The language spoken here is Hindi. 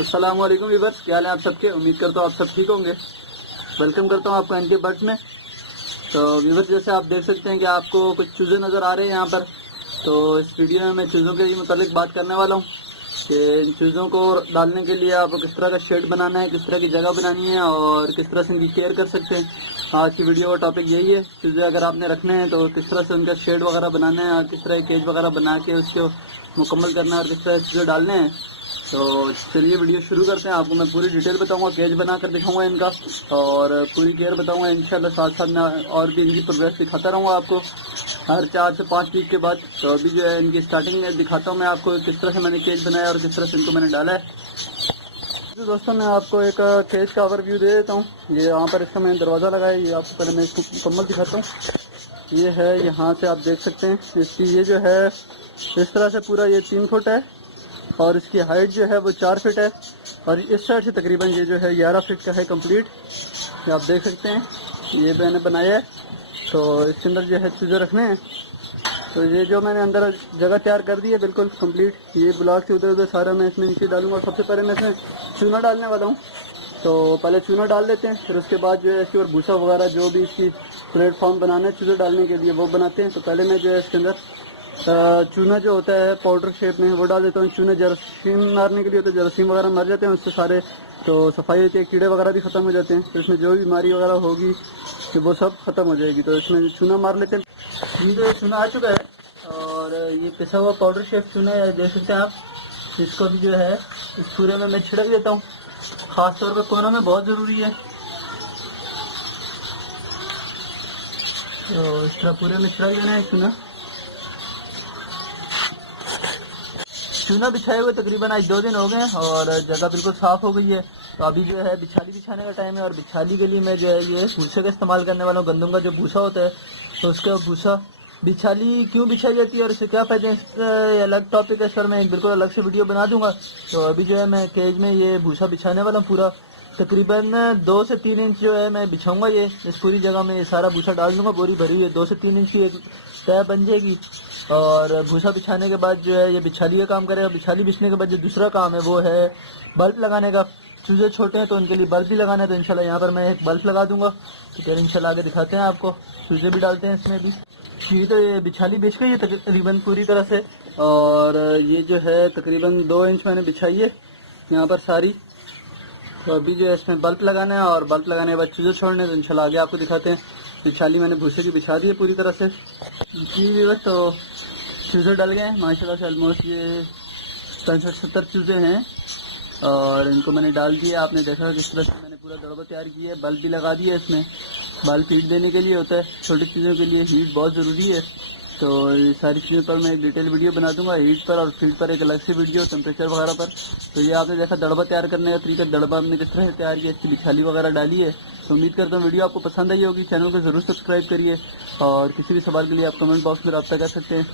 अस्सलाम वालेकुम वीवर्स, क्या हाल है आप सबके। उम्मीद करता हूँ आप सब ठीक होंगे। वेलकम करता हूँ आपको एनके बर्ड्स में। तो वीवर्स, जैसे आप देख सकते हैं कि आपको कुछ चूज़े नज़र आ रहे हैं यहाँ पर। तो इस वीडियो में मैं चूज़ों के मतलब बात करने वाला हूँ कि इन चूज़ों को डालने के लिए आपको किस तरह का शेड बनाना है, किस तरह की जगह बनानी है और किस तरह से इनकी केयर कर सकते हैं। आज की वीडियो का टॉपिक यही है। चूज़े अगर आपने रखने हैं तो किस तरह से उनका शेड वगैरह बनाना है और किस तरह केज वगैरह बना के उसको मुकम्मल करना है और किस तरह से चूज़े डालने हैं। तो चलिए वीडियो शुरू करते हैं। आपको मैं पूरी डिटेल बताऊंगा, केज बनाकर दिखाऊंगा इनका और पूरी केयर बताऊंगा इंशाल्लाह। साथ साथ मैं और भी इनकी प्रोग्रेस दिखाता रहूँगा आपको हर 4 से 5 वीक के बाद। तो अभी जो है इनकी स्टार्टिंग में दिखाता हूँ मैं आपको किस तरह से मैंने केज बनाया और किस तरह से इनको मैंने डाला है। तो दोस्तों, मैं आपको एक केज का ओवरव्यू दे देता हूँ। ये यहाँ पर इसका मैंने दरवाज़ा लगाया, ये आपको पहले मैं इसको मुकम्मल दिखाता हूँ। ये है, यहाँ से आप देख सकते हैं इसकी ये जो है इस तरह से पूरा ये 3 फुट है और इसकी हाइट जो है वो 4 फीट है और इस साइड से तकरीबन ये जो है 11 फीट का है कंप्लीट। ये आप देख सकते हैं, ये मैंने बनाया है। तो इसके अंदर जो है चीज़ें रखने हैं। तो ये जो मैंने अंदर जगह तैयार कर दी है बिल्कुल कंप्लीट। ये ब्लॉक से उधर उधर सारा मैं इसमें नीचे डालूंगा। सबसे पहले मैं इसमें चूना डालने वाला हूँ। तो पहले चूना डाल देते हैं, फिर उसके बाद जो है इसके ऊपर भूसा वगैरह जो भी इसकी प्लेटफॉर्म बनाना है चूज़े डालने के लिए वो बनाते हैं। तो पहले मैं जो है इसके अंदर चूना जो होता है पाउडर शेप में वो डाल देता हूँ। चूने जरासीम मारने के लिए तो जरासीम वगैरह मर जाते हैं उससे सारे, तो सफाई होती है, कीड़े वगैरह भी ख़त्म हो जाते हैं। तो इसमें जो भी बीमारी वगैरह होगी तो वो सब ख़त्म हो जाएगी। तो इसमें चूना मार लेते हैं। ये जो चूना आ चुका है और ये पिसा हुआ पाउडर शेप चूना है, देख सकते हैं आप। इसको भी जो है इस पूरे में मैं छिड़क देता हूँ, ख़ास तौर पर कोनों में बहुत ज़रूरी है। तो इस तरह पूरे में छिड़क देना है चूना। चूना बिछाए हुए तकरीबन आज 2 दिन हो गए और जगह बिल्कुल साफ़ हो गई है। तो अभी जो है बिछाली बिछाने का टाइम है और बिछाली के लिए मैं जो है ये भूसे का इस्तेमाल करने वाला हूँ। गंदम का जो भूसा होता है तो उसका भूसा बिछाली क्यों बिछाई जाती है और इससे क्या फ़ायदे हैं, अलग टॉपिक है सर। मैं एक बिल्कुल अलग से वीडियो बना दूंगा। तो अभी जो है मैं केज में ये भूसा बिछाने वाला हूँ पूरा। तकरीबन 2 से 3 इंच जो है मैं बिछाऊंगा। ये इस पूरी जगह में ये सारा भूसा डाल दूंगा, बोरी भरी हुई है। 2 से 3 इंच की एक तय बन जाएगी और भूसा बिछाने के बाद जो है ये बिछाली का काम करेगा। बिछाली बिछने के बाद जो दूसरा काम है वो है बल्ब लगाने का। चूज़े छोटे हैं तो उनके लिए बल्ब भी लगाना है। तो इंशाल्लाह यहाँ पर मैं एक बल्ब लगा दूंगा। तो फिर इंशाल्लाह आगे दिखाते हैं आपको। चूज़े भी डालते हैं इसमें भी। ठीक, तो ये बिछाली बिछ गई है तकरीबन पूरी तरह से और ये जो है तकरीबन 2 इंच मैंने बिछाई है यहाँ पर सारी। तो अभी जो है इसमें बल्ब लगाना है और बल्ब लगाने के बाद चूज़े छोड़ने। तो इंशाल्लाह आगे आपको दिखाते हैं। बिछाली मैंने भूसे की बिछा दी है पूरी तरह से जी। बस तो चूज़े डल गए हैं माशाल्लाह से। ऑलमोस्ट ये 65-70 चूज़े हैं और इनको मैंने डाल दिया। आपने देखा किस तरह से मैंने पूरा दड़बा तैयार किया है। बल्ब भी लगा दिया है इसमें। बल्ब हीट देने के लिए होता है, छोटी चीज़ों के लिए हीट बहुत ज़रूरी है। तो ये सारी चीज़ों पर मैं एक डिटेल वीडियो बना दूंगा, हीट पर और फीड पर एक अलग से वीडियो, टेम्परेचर वगैरह पर। तो ये आपने देखा दड़बा तैयार करने का तरीका, दड़बा हमने किस तरह से तैयार किया, इसकी बिछाली वगैरह डाली है। तो उम्मीद करता हूँ वीडियो आपको पसंद आई होगी। चैनल को ज़रूर सब्सक्राइब करिए और किसी भी सवाल के लिए आप कमेंट बॉक्स में रब्ता कर सकते हैं।